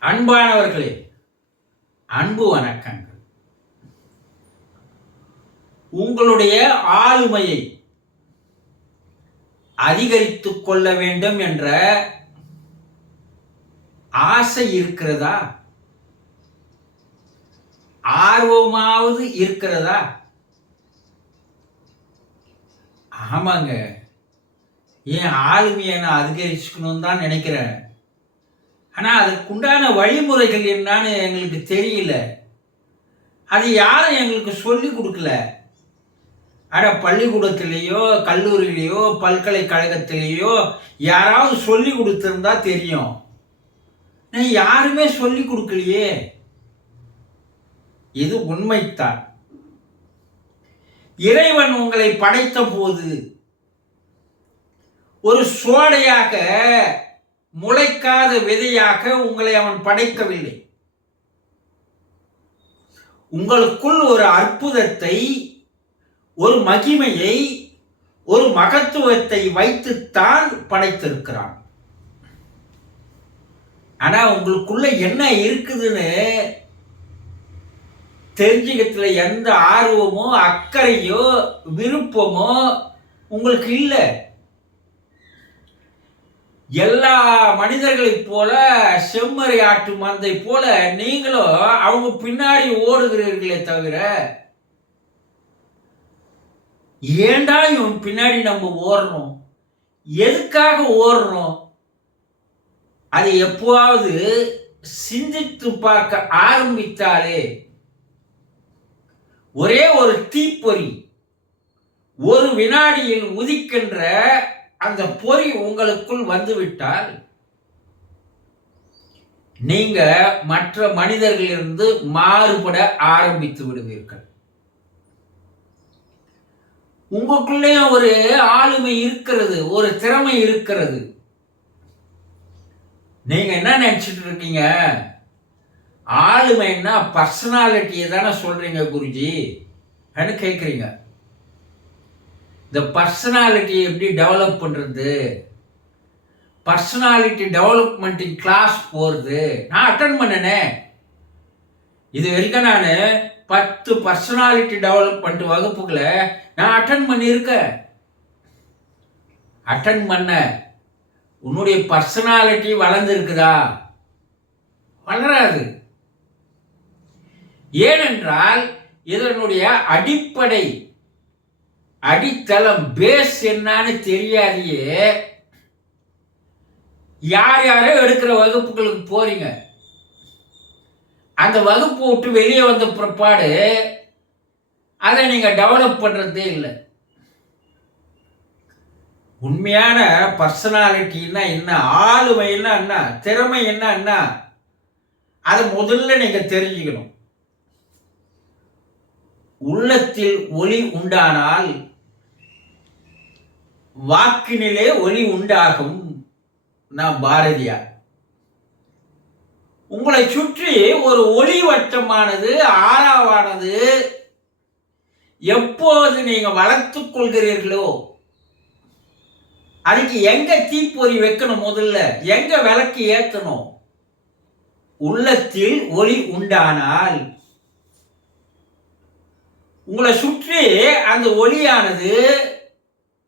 அன்பானவர்களே அன்பு வணக்கங்கள். உங்களுடைய ஆளுமையை அதிகரித்துக் கொள்ள வேண்டும் என்ற ஆசை இருக்கிறதா? ஆர்வமாவது இருக்கிறதா? ஆமாங்க. ஏன் ஆளுமையை நான் அதிகரிச்சுக்கணும்னு தான் நினைக்கிறேன். ஆனால் அதுக்குண்டான வழிமுறைகள் என்னான்னு எங்களுக்கு தெரியல. அது யாரும் எங்களுக்கு சொல்லி கொடுக்கல. ஆனால் பள்ளிக்கூடத்துலேயோ கல்லூரியிலேயோ பல்கலைக்கழகத்திலேயோ யாராவது சொல்லி கொடுத்துருந்தா தெரியும். நான் யாருமே சொல்லி கொடுக்கலையே. இது உண்மைத்தான் இறைவன் உங்களை படைத்த போது ஒரு சோடையாக முளைக்காத விதையாக உங்களை அவன் படைக்கவில்லை. உங்களுக்குள் ஒரு அற்புதத்தை ஒரு மகிமையை ஒரு மகத்துவத்தை வைத்துத்தான் படைத்திருக்கிறான். ஆனா உங்களுக்குள்ள என்ன இருக்குதுன்னு தெரிஞ்சுக்கிறதுல எந்த ஆர்வமோ அக்கறையோ விருப்பமோ உங்களுக்கு இல்லை. எல்லா மனிதர்களைப் போல செம்மறி ஆட்டு மந்தை போல நீங்களும் அவங்க பின்னாடி ஓடுகிறீர்களே தவிர ஏண்டா இவன் பின்னாடி நம்ம ஓடுறோம்? எதுக்காக ஓடுறோம்? அதை எப்போவாவது சிந்தித்து பார்க்க ஆரம்பித்தாலே ஒரே ஒரு தீப்பொறி ஒரு வினாடியில் உதிக்கின்ற அந்த பொறி உங்களுக்குள் வந்துவிட்டால் நீங்க மற்ற மனிதர்களிலிருந்து மாறுபட ஆரம்பித்து விடுவீர்கள். உங்களுக்குள்ளேயும் ஒரு ஆளுமை இருக்கிறது ஒரு திறமை இருக்கிறது. நீங்க என்ன நினைச்சிட்டு இருக்கீங்க? ஆளுமைன்னா பர்சனாலிட்டியை தானே சொல்றீங்க குருஜி கேட்குறீங்க இந்த பர்சனாலிட்டியை எப்படி டெவலப் பண்ணுறது பர்சனாலிட்டி டெவலப்மெண்ட்டின் கிளாஸ் போகிறது நான் அட்டன் பண்ணனே. இது வரைக்கும் நான் பத்து பர்சனாலிட்டி டெவலப்மெண்ட் வகுப்புகளை நான் அட்டன் பண்ணியிருக்கேன். அட்டன் பண்ண. உன்னுடைய பர்சனாலிட்டி வளர்ந்துருக்குதா? வளராது. ஏனென்றால் இதனுடைய அடிப்படை அடித்தளம் பேஸ் என்னன்னு தெரியாதையே யார் யாரோ எடுக்கிற வகுப்புகளுக்கு போறீங்க. அந்த வகுப்பு விட்டு வெளியே வந்த பிற்பாடு அதை நீங்க டெவலப் பண்றதே இல்லை. உண்மையான பர்சனாலிட்டின்னா என்ன? ஆளுமைன்னா என்ன? திறமை என்ன என்ன? அதை முதல்ல நீங்க தெரிஞ்சுக்கணும். உள்ளத்தில் ஒளி உண்டானால் வாக்கினிலே ஒளி உண்டாகும். நான் பாரதியார். உங்களை சுற்றி ஒரு ஒளி வட்டமானது ஆறாவானது எப்போது நீங்க வளர்த்துக் கொள்கிறீர்களோ அதுக்கு எங்க தீப்பொறி வைக்கணும் முதல்ல? எங்க விளக்கு ஏற்றணும் உள்ளத்தில் ஒளி உண்டானால் உங்களை சுற்றி அந்த ஒளியானது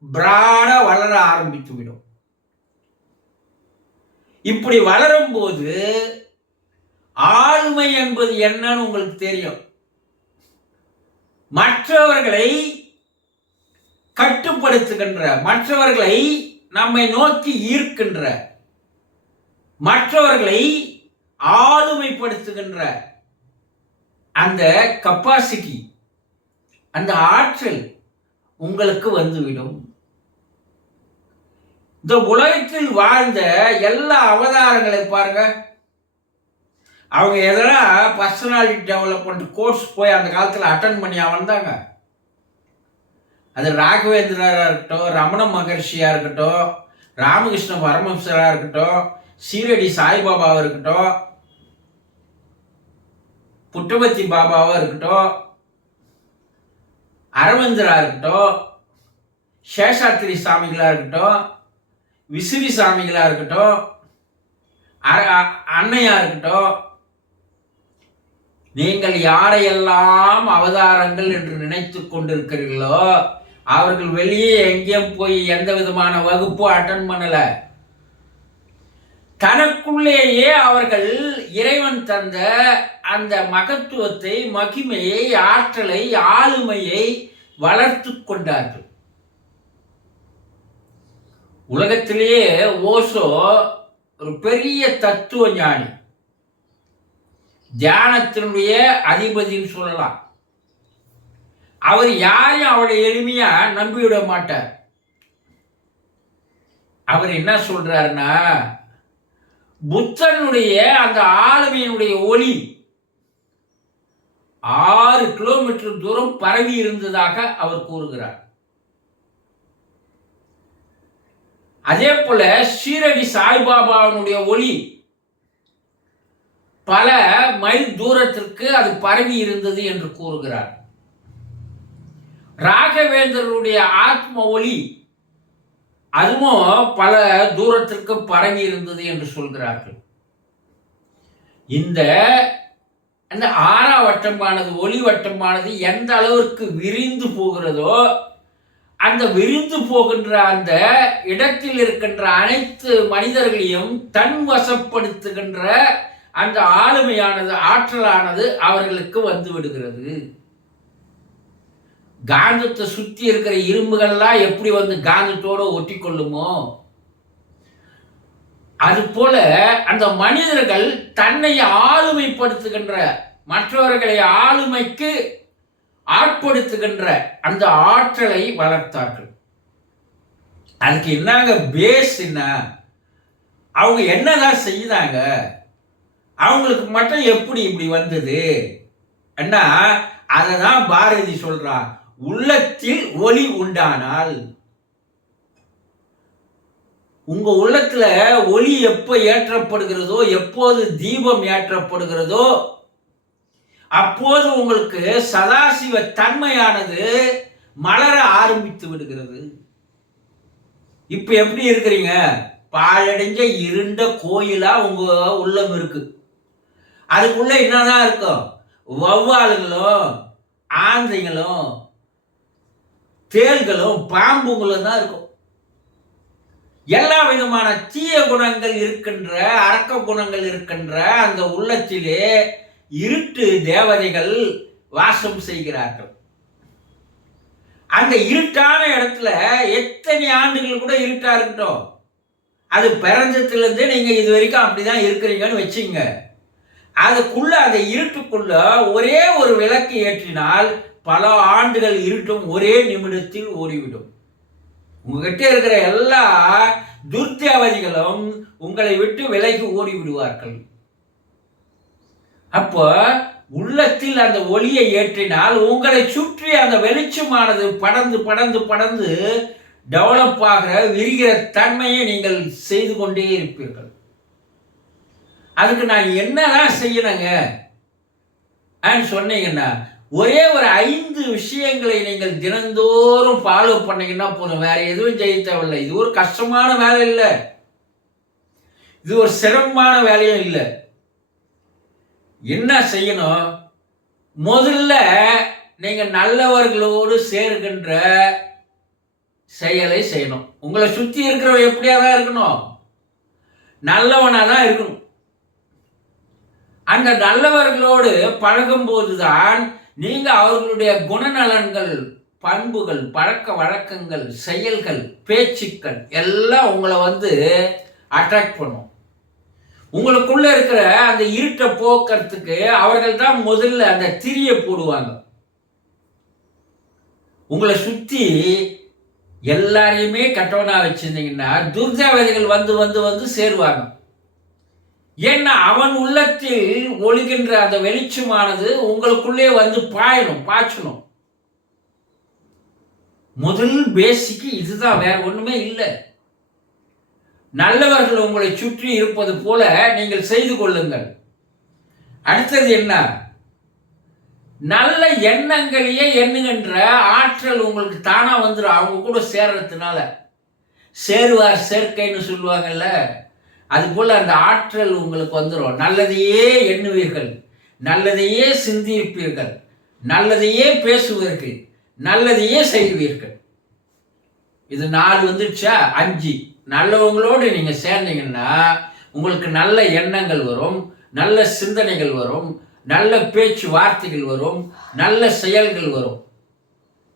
பிராட வளர ஆரம்பித்து விடும். இப்படி வளரும் போது ஆளுமை என்பது என்னன்னு உங்களுக்கு தெரியும். மற்றவர்களை கட்டுப்படுத்துகின்ற மற்றவர்களை நம்மை நோக்கி ஈர்க்கின்ற மற்றவர்களை ஆளுமைப்படுத்துகின்ற அந்த கப்பாசிட்டி அந்த ஆற்றல் உங்களுக்கு வந்துவிடும் இந்த உலகத்தில் வாழ்ந்த எல்லா அவதாரங்களை பாருங்க. அவங்க எதனா பர்சனாலிட்டி டெவலப்மெண்ட் கோர்ஸ் போய் அந்த காலத்தில் அட்டன் பண்ணி வந்தாங்க அது ராகவேந்திரராக இருக்கட்டும் ரமண மகர்ஷியாக இருக்கட்டும் ராமகிருஷ்ண பரமஹம்சராக இருக்கட்டும் சீரடி சாய்பாபாவாக இருக்கட்டும் புட்டபத்தி பாபாவாக இருக்கட்டும் அரவிந்தரா இருக்கட்டும் சேஷாத்திரி சாமிகளாக இருக்கட்டும் விசிறி சாமிகளாக இருக்கட்டும் அன்னையாக அன்னையா இருக்கட்டும் நீங்கள் யாரையெல்லாம் அவதாரங்கள் என்று நினைத்து கொண்டிருக்கிறீர்களோ அவர்கள் வெளியே எங்கேயும் போய் எந்த விதமான வகுப்பும் அட்டன் பண்ணல. தனக்குள்ளேயே அவர்கள் இறைவன் தந்த அந்த மகத்துவத்தை மகிமையை ஆற்றலை ஆளுமையை வளர்த்து கொண்டார்கள். உலகத்திலேயே ஓசோ ஒரு பெரிய தத்துவ ஞானி. தியானத்தினுடைய அதிபதின்னு சொல்லலாம். அவர் யாரையும் அவருடைய எளிமையா நம்பிவிட மாட்டார். அவர் என்ன சொல்றாருன்னா புத்தனுடைய அந்த ஆளுமையினுடைய ஒளி ஆறு கிலோமீட்டர் தூரம் பரவி இருந்ததாக அவர் கூறுகிறார். அதே போல ஷீரடி சாய்பாபாவினுடைய ஒளி பல மைல் தூரத்திற்கு அது பரவி இருந்தது என்று கூறுகிறார். ராகவேந்தருடைய ஆத்ம ஒளி அதுவும் பல தூரத்திற்கு பரவி இருந்தது என்று சொல்கிறார்கள். இந்த அந்த ஆறா வட்டமானது ஒளி வட்டமானது எந்த அளவிற்கு விரிந்து போகிறதோ அந்த விரிந்து போகின்ற அந்த இடத்தில் இருக்கின்ற அனைத்து மனிதர்களையும் தன் வசப்படுத்துகின்ற அந்த ஆளுமையானது ஆற்றலானது அவர்களுக்கு வந்து விடுகிறது. காந்தத்தை சுத்தி இருக்கிற இரும்புகள்லாம் எப்படி வந்து காந்தத்தோட ஒட்டி கொள்ளுமோ அது போல அந்த மனிதர்கள் தன்னை ஆளுமைப்படுத்துகின்ற மற்றவர்களை ஆளுமைக்கு ஆட்படுத்துகின்ற அந்த ஆற்றலை வளர்த்தார்கள். அதுக்கு என்னங்க பேஸ் என்ன அவங்க என்னதான் செய்தாங்க? அவங்களுக்கு மட்டும் எப்படி இப்படி வந்தது? என்ன அதை தான் பாரதி சொல்றா உள்ளத்தில் ஒளி உண்டானால். உங்க உள்ளத்துல ஒளி எப்ப ஏற்றப்படுகிறதோ எப்போது தீபம் ஏற்றப்படுகிறதோ அப்போது உங்களுக்கு சதாசிவ தன்மையானது மலர ஆரம்பித்து விடுகிறது. இப்ப எப்படி இருக்கிறீங்க? பாழடைஞ்ச இருண்ட கோயிலா உங்க உள்ளம் இருக்கு. அதுக்குள்ள என்னதான் இருக்கும்? வௌவாலுகளும் ஆந்தைங்களும் தேள்களும் பாம்புங்களும் தான் இருக்கும். எல்லா விதமான தீய குணங்கள் இருக்கின்ற அரக்க குணங்கள் இருக்கின்ற அந்த உள்ளத்திலே இருட்டு தேவதைகள் வாசம் செய்கிறார்கள். அந்த இருட்டான இடத்துல எத்தனை ஆண்டுகள் கூட இருட்டா இருக்கட்டும். அது பிறந்ததுலேருந்து நீங்கள் இது வரைக்கும் அப்படிதான் இருக்கிறீங்கன்னு வச்சுங்க. அதுக்குள்ள அந்த இருட்டுக்குள்ள ஒரே ஒரு விளக்கு ஏற்றினால் பல ஆண்டுகள் இருட்டும் ஒரே நிமிடத்தில் ஓடிவிடும். உங்ககிட்ட இருக்கிற எல்லா துர்த்தியாவதிகளும் உங்களை விட்டு விலைக்கு ஓடி விடுவார்கள் அப்போ உள்ளத்தில் அந்த ஒளியை ஏற்றினால் உங்களை சுற்றி அந்த வெளிச்சமானது படர்ந்து படர்ந்து படர்ந்து டெவலப் ஆகிற விரிகிற தன்மையை நீங்கள் செய்து கொண்டே இருப்பீர்கள். அதுக்கு நான் என்னதான் செய்யணுங்க? ஆன்னு சொன்னீங்கன்னா ஒரே ஒரு ஐந்து விஷயங்களை நீங்கள் தினந்தோறும் ஃபாலோ பண்ணீங்கன்னா போதும். வேற எதுவும் செய்ய தேவையில்லை. இது ஒரு கஷ்டமான வேலை இல்லை. இது ஒரு சிரமமான வேலையும் இல்லை. என்ன செய்யணும்? முதல்ல நீங்கள் நல்லவர்களோடு சேர்கின்ற செயலை செய்யணும். உங்களை சுற்றி இருக்கிறவன் எப்படியா தான் இருக்கணும்? நல்லவனாக தான் இருக்கணும். அந்த நல்லவர்களோடு பழகும்போது தான் நீங்கள் அவர்களுடைய குணநலன்கள் பண்புகள் பழக்க வழக்கங்கள் செயல்கள் பேச்சுக்கள் எல்லாம் உங்களை வந்து அட்ராக்ட் பண்ணும். உங்களுக்குள்ள இருக்கிற அந்த இருட்டை போக்குறதுக்கு அவர்கள் தான் முதல்ல அந்த திரியை போடுவாங்க. உங்களை சுத்தி எல்லாரையுமே கட்டவனா வச்சிருந்தீங்கன்னா துர்காவதிகள் வந்து வந்து வந்து சேருவாங்க. ஏன்னா அவன் உள்ளத்தில் ஒழுகின்ற அந்த வெளிச்சமானது உங்களுக்குள்ளே வந்து பாயணும் பாய்ச்சணும். முதல் பேசிக்கு இதுதான் வேற ஒண்ணுமே இல்லை. நல்லவர்கள் உங்களை சுற்றி இருப்பது போல நீங்கள் செய்து கொள்ளுங்கள். அடுத்தது என்ன? நல்ல எண்ணங்களையே எண்ணுகின்ற ஆற்றல் உங்களுக்கு தானா வந்துடும் அவங்க கூட சேர்றதுனால. சேருவார் சேர்க்கைன்னு சொல்லுவாங்கல்ல. அதுபோல் அந்த ஆற்றல் உங்களுக்கு வந்துடும் நல்லதையே எண்ணுவீர்கள். நல்லதையே சிந்திப்பீர்கள். நல்லதையே பேசுவீர்கள். நல்லதையே செய்வீர்கள். இது நாலு வந்துடுச்சா அஞ்சு. நல்லவங்களோடு நீங்கள் சேர்ந்தீங்கன்னா உங்களுக்கு நல்ல எண்ணங்கள் வரும் நல்ல சிந்தனைகள் வரும் நல்ல பேச்சு வார்த்தைகள் வரும் நல்ல செயல்கள் வரும்.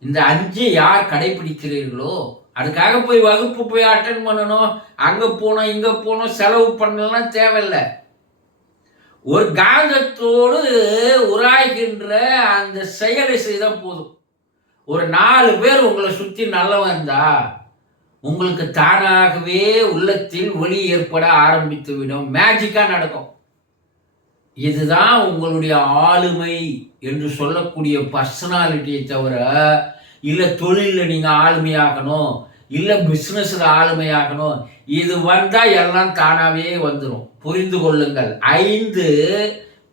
இந்த அஞ்சு யார் கடைபிடிக்கிறீர்களோ அதுக்காக போய் வகுப்பு போய் அட்டன் பண்ணணும் அங்கே போகணும் இங்கே போகணும் செலவு பண்ணலாம் தேவையில்லை. ஒரு காந்தத்தோடு உராய்கின்ற அந்த செயலை செய்தால் போதும். ஒரு நாலு பேர் உங்களை சுற்றி நல்லவன் தான். உங்களுக்கு தானாகவே உள்ளத்தில் ஒளி ஏற்பட ஆரம்பித்துவிடும் மேஜிக்காக நடக்கும். இதுதான் உங்களுடைய ஆளுமை என்று சொல்லக்கூடிய பர்சனாலிட்டியை தவிர இல்லை தொழிலில் நீங்கள் ஆளுமையாகணும் இல்லை பிஸ்னஸில் ஆளுமையாகணும் இது வந்தால் எல்லாம் தானாகவே வந்துடும் புரிந்து கொள்ளுங்கள். ஐந்து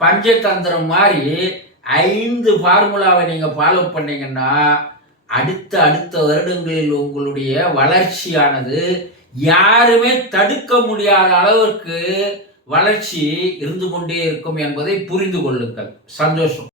பஞ்சதந்திரம் மாதிரி ஐந்து ஃபார்முலாவை நீங்கள் ஃபாலோ பண்ணீங்கன்னா அடுத்த அடுத்த வருடங்களில் உங்களுடைய வளர்ச்சியானது யாருமே தடுக்க முடியாத அளவிற்கு வளர்ச்சி இருந்து கொண்டே இருக்கும் என்பதை புரிந்து கொள்ளுங்கள். சந்தோஷம்.